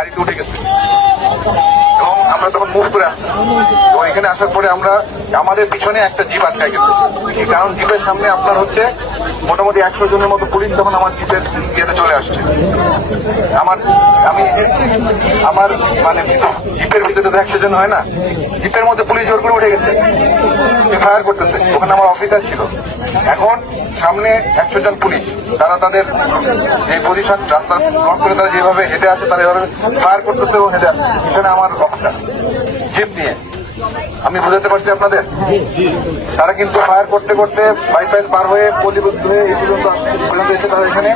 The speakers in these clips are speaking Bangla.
গাড়িতে উঠে গেছে এবং আমরা তখন মুভ করে আসছি এবং এখানে আসার পরে আমরা আমাদের পিছনে একটা জিপ আটকায় গেছে কারণ জিপের সামনে আপনার হচ্ছে মোটামুটি একশো জনের মতো পুলিশ তখন আমার জিপের ইয়েতে চলে আসছে আমার আমি আমার মানে জিপের ভিতরে তো একশো জন হয় না জিপের মধ্যে পুলিশ জোর করে উঠে গেছে ফায়ার করতেছে ওখানে আমার অফিসার ছিল এখন সামনে একশো জন পুলিশ তারা তাদের যে পজিশন রাস্তা ব্লক করে তারা যেভাবে হেঁটে আসে তারা এভাবে ফায়ার করতেছে এবং হেঁটে আসছে পিছনে আমার অফিসার জিপ নিয়ে আমি বুঝাতে পারছি আপনাদের তারা কিন্তু ফায়ার করতে করতে বাইপাস পার হয়ে পলিবদ্ধ হয়ে এই পর্যন্ত পর্যন্ত এসে তারা এখানে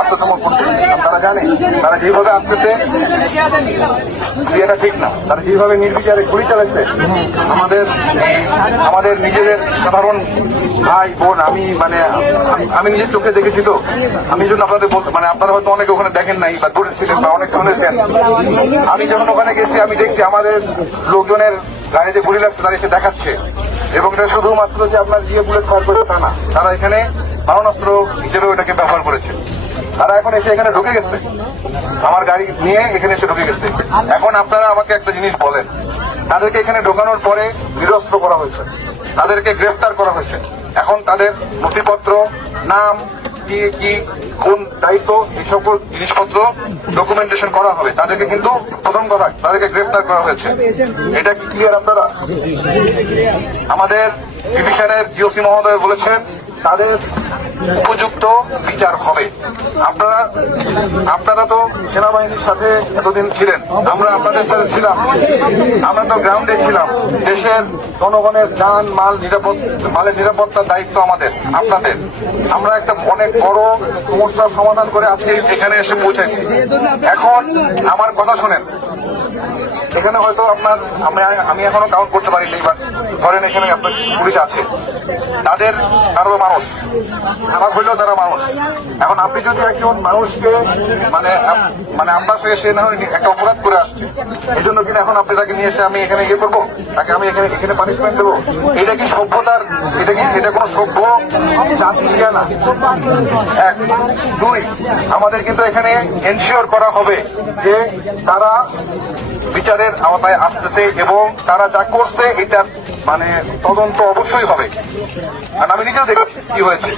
আত্মসমর্পণ করছে তারা জানে তারা যেভাবে আসতেছে এটা ঠিক না তারা যেভাবে নির্বিচারে ঘুরি চালাচ্ছে আমাদের আমাদের নিজেদের সাধারণ ভাই বোন আমি মানে আমি নিজের চোখে দেখেছি তো আমি জন্য আপনাদের বলতে মানে আপনারা হয়তো অনেকে ওখানে দেখেন নাই বা দূরে বা অনেক শুনেছেন আমি যখন ওখানে গেছি আমি দেখছি আমাদের লোকজনের গাড়িতে গুলি লাগছে তারা এসে দেখাচ্ছে এবং এটা শুধুমাত্র যে আপনার যে ইয়ে বুলেট ফায়ার করবে তা না তারা এখানে মারণাস্ত্র হিসেবে ওটাকে ব্যবহার করেছে তারা এখন এসে এখানে ঢুকে গেছে আমার গাড়ি নিয়ে এখানে এসে ঢুকে গেছে এখন আপনারা আমাকে একটা জিনিস বলেন তাদেরকে এখানে ঢোকানোর পরে নিরস্ত্র করা হয়েছে তাদেরকে গ্রেফতার করা হয়েছে এখন তাদের নথিপত্র নাম দিয়ে কি কোন দায়িত্ব এই সকল জিনিসপত্র ডকুমেন্টেশন করা হবে তাদেরকে কিন্তু প্রথম কথা তাদেরকে গ্রেফতার করা হয়েছে এটা কি ক্লিয়ার আপনারা আমাদের ডিভিশনের জিওসি মহোদয় বলেছেন তাদের উপযুক্ত বিচার হবে আপনারা আপনারা তো সেনাবাহিনীর সাথে এতদিন ছিলেন আমরা আপনাদের সাথে ছিলাম আমরা তো গ্রাউন্ডে ছিলাম দেশের জনগণের যান মাল নিরাপদ মালের নিরাপত্তার দায়িত্ব আমাদের আপনাদের আমরা একটা অনেক বড় সমস্যার সমাধান করে আজকে এখানে এসে পৌঁছেছি এখন আমার কথা শোনেন এখানে হয়তো আপনার আমরা আমি এখনো কাউন্ট করতে পারিনি বাট ধরেন এখানে আপনার পুলিশ আছে তাদের আরো মানুষ মানুষ খারাপ হইলেও তারা মানুষ এখন আপনি যদি একজন মানুষকে মানে মানে আমরা সে না একটা অপরাধ করে আসছে এই জন্য কিনা এখন আপনি তাকে নিয়ে এসে আমি এখানে ইয়ে করবো তাকে আমি এখানে এখানে পানিশমেন্ট দেবো এটা কি সভ্যতার এটা কি এটা কোনো সভ্য জাতি না এক দুই আমাদের কিন্তু এখানে এনশিওর করা হবে যে তারা বিচারের আওতায় আসতেছে এবং তারা যা করছে এটার মানে তদন্ত অবশ্যই হবে আর আমি নিজেও দেখেছি কি হয়েছে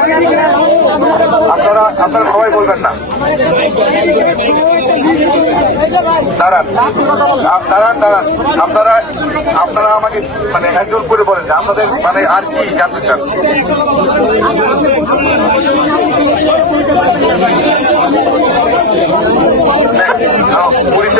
আপনারা আপনারা সবাই বলবেন না দাঁড়ান দাঁড়ান দাঁড়ান আপনারা আপনারা আমাকে মানে একজন করে বলেন আপনাদের মানে আর কি জানতে চান হ্যাঁ, পুলিশ